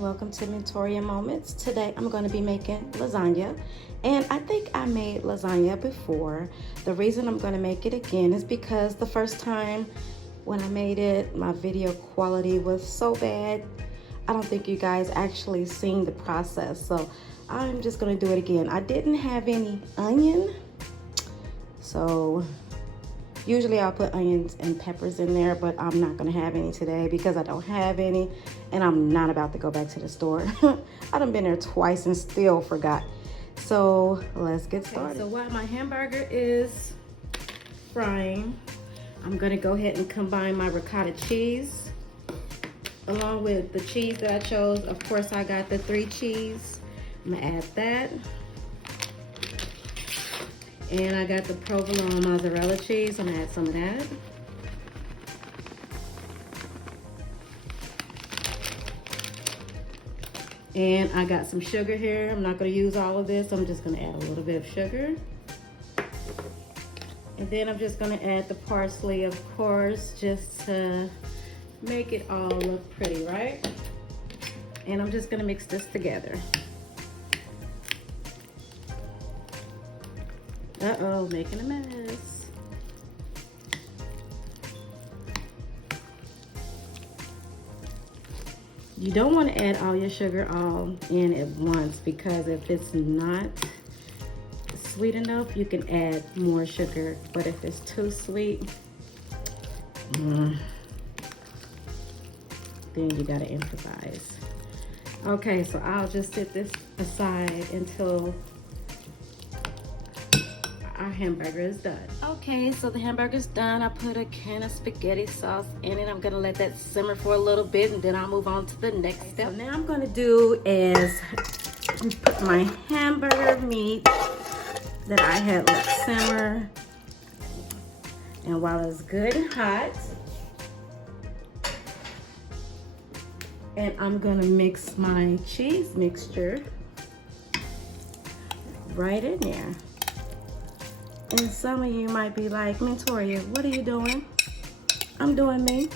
and welcome to Mentoria Moments. Today I'm going to be making lasagna, and I think I made lasagna before. The reason I'm going to make it again is because the first time when I made it, my video quality was so bad. I don't think you guys actually seen the process, so I'm just going to do it again. I didn't have any onion, so usually I'll put onions and peppers in there, but I'm not gonna have any today because I don't have any, and I'm not about to go back to the store. I done been there twice and still forgot. So let's get started. So while my hamburger is frying, I'm gonna go ahead and combine my ricotta cheese along with the cheese that I chose. Of course, I got the 3 cheese. I'm gonna add that. And I got the provolone mozzarella cheese. I'm gonna add some of that. And I got some sugar here. I'm not gonna use all of this. I'm just gonna add a little bit of sugar. And then I'm just gonna add the parsley, of course, just to make it all look pretty, right? And I'm just gonna mix this together. Uh-oh, making a mess. You don't want to add all your sugar all in at once, because if it's not sweet enough, you can add more sugar. But if it's too sweet, then you gotta improvise. Okay, so I'll just set this aside until our hamburger is done. Okay, so the hamburger's done. I put a can of spaghetti sauce in it. I'm gonna let that simmer for a little bit, and then I'll move on to the next step. So now I'm gonna do is put my hamburger meat that I had let simmer, and while it's good and hot, and I'm gonna mix my cheese mixture right in there. And some of you might be like, Mentoria, what are you doing? I'm doing me.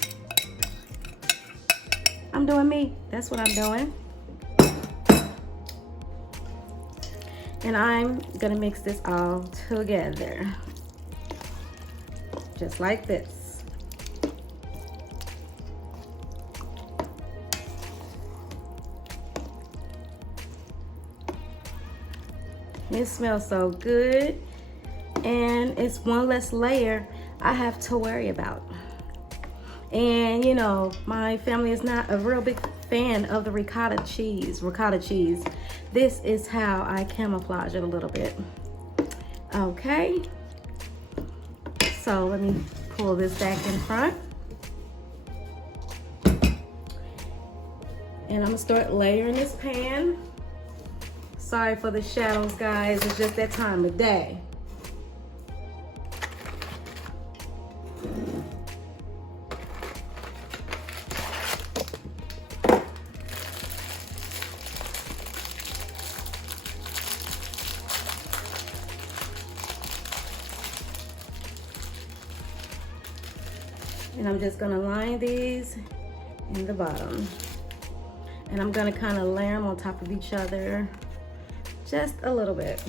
I'm doing me. That's what I'm doing. And I'm gonna mix this all together. Just like this. It smells so good. And it's one less layer I have to worry about. And you know, my family is not a real big fan of the ricotta cheese. This is how I camouflage it a little bit. Okay. So let me pull this back in front. And I'm gonna start layering this pan. Sorry for the shadows, guys. It's just that time of day. And I'm just gonna line these in the bottom. And I'm gonna kind of layer them on top of each other, just a little bit.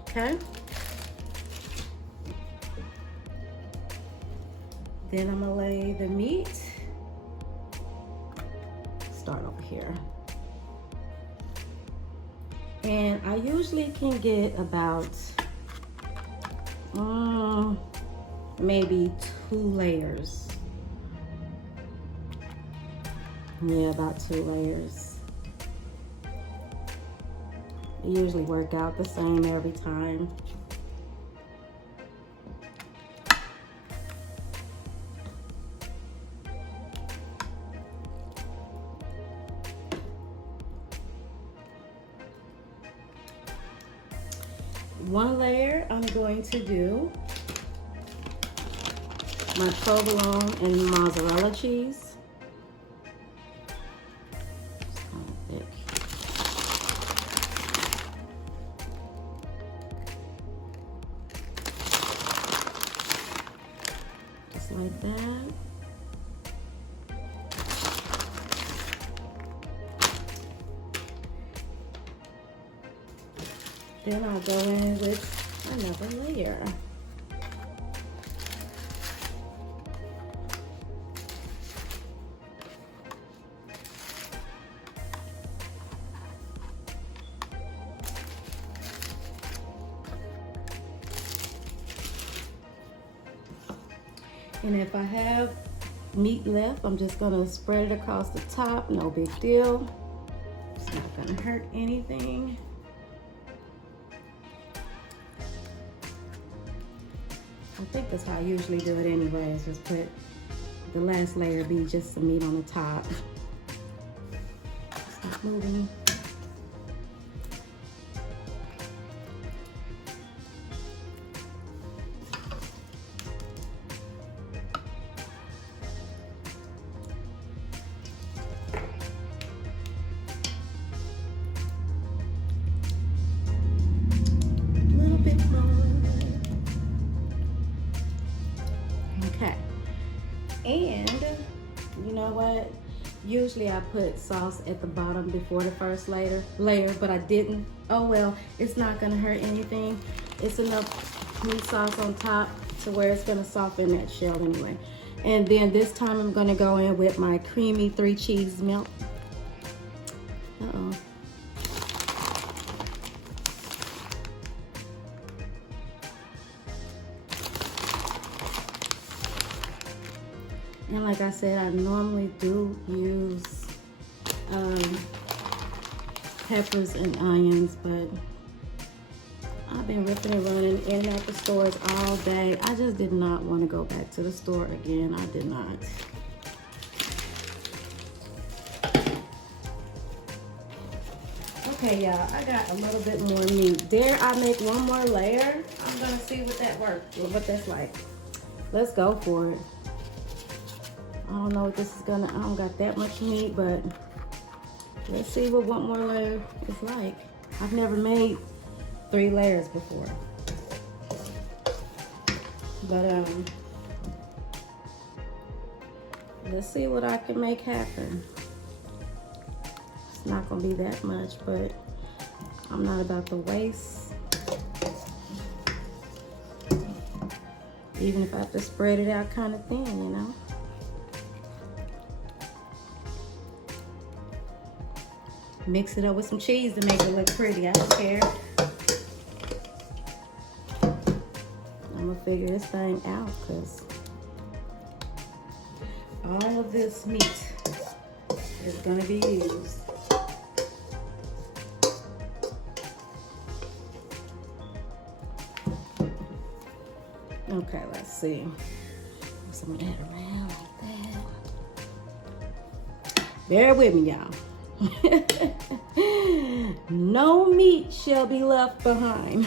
Okay. Then I'm gonna lay the meat. Start over here. And I usually can get about maybe 2 layers. Yeah, about 2 layers. It usually work out the same every time. One layer, I'm going to do my provolone and mozzarella cheese. It's kind of thick. like that. Then I'll go in with another layer. And if I have meat left, I'm just gonna spread it across the top, no big deal. It's not gonna hurt anything. I think that's how I usually do it anyways, just put the last layer be just the meat on the top. Stop moving. And you know what? Usually I put sauce at the bottom before the first layer, but I didn't. Oh well, it's not gonna hurt anything. It's enough meat sauce on top to where it's gonna soften that shell anyway. And then this time I'm gonna go in with my creamy 3 cheese milk. Uh-oh. And like I said, I normally do use peppers and onions, but I've been ripping and running in and out the stores all day. I just did not want to go back to the store again. I did not. Okay, y'all, I got a little bit more meat. Dare I make one more layer? I'm gonna see what that's like. Let's go for it. I don't know what this is gonna, I don't got that much meat, but let's see what one more layer is like. I've never made 3 layers before. But let's see what I can make happen. It's not gonna be that much, but I'm not about to waste. Even if I have to spread it out kind of thin, you know? Mix it up with some cheese to make it look pretty. I don't care. I'm gonna figure this thing out because all of this meat is gonna be used. Okay, let's see. Put some of that around like that. Bear with me, y'all. No meat shall be left behind.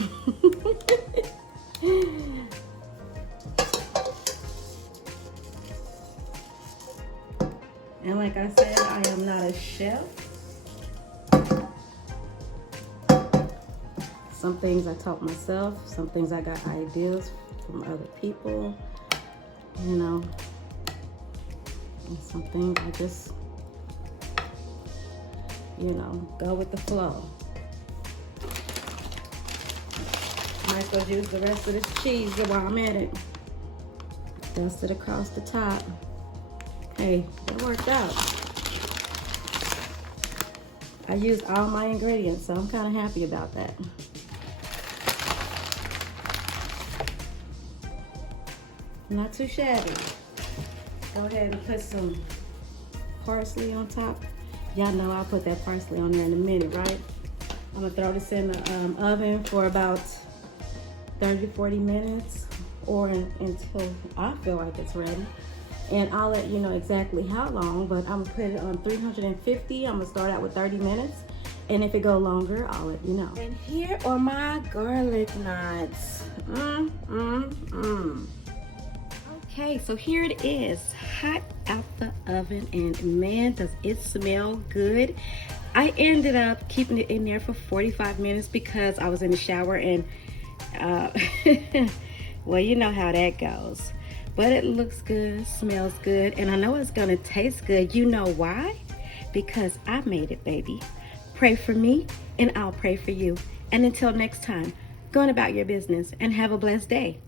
And like I said, I am not a chef. Some things I taught myself, some things I got ideas from other people, you know, and some things I just, you know, go with the flow. Might as well use the rest of this cheese while I'm at it. Dust it across the top. Hey, it worked out. I used all my ingredients, so I'm kind of happy about that. Not too shabby. Go ahead and put some parsley on top. Y'all know I'll put that parsley on there in a minute, right? I'm gonna throw this in the oven for about 30 to 40 minutes or until I feel like it's ready. And I'll let you know exactly how long, but I'm gonna put it on 350. I'm gonna start out with 30 minutes. And if it go longer, I'll let you know. And here are my garlic knots. Okay, so here it is, hot out the oven, and man, does it smell good. I ended up keeping it in there for 45 minutes because I was in the shower and, well, you know how that goes. But it looks good, smells good, and I know it's gonna taste good. You know why? Because I made it, baby. Pray for me, and I'll pray for you. And until next time, go on about your business and have a blessed day.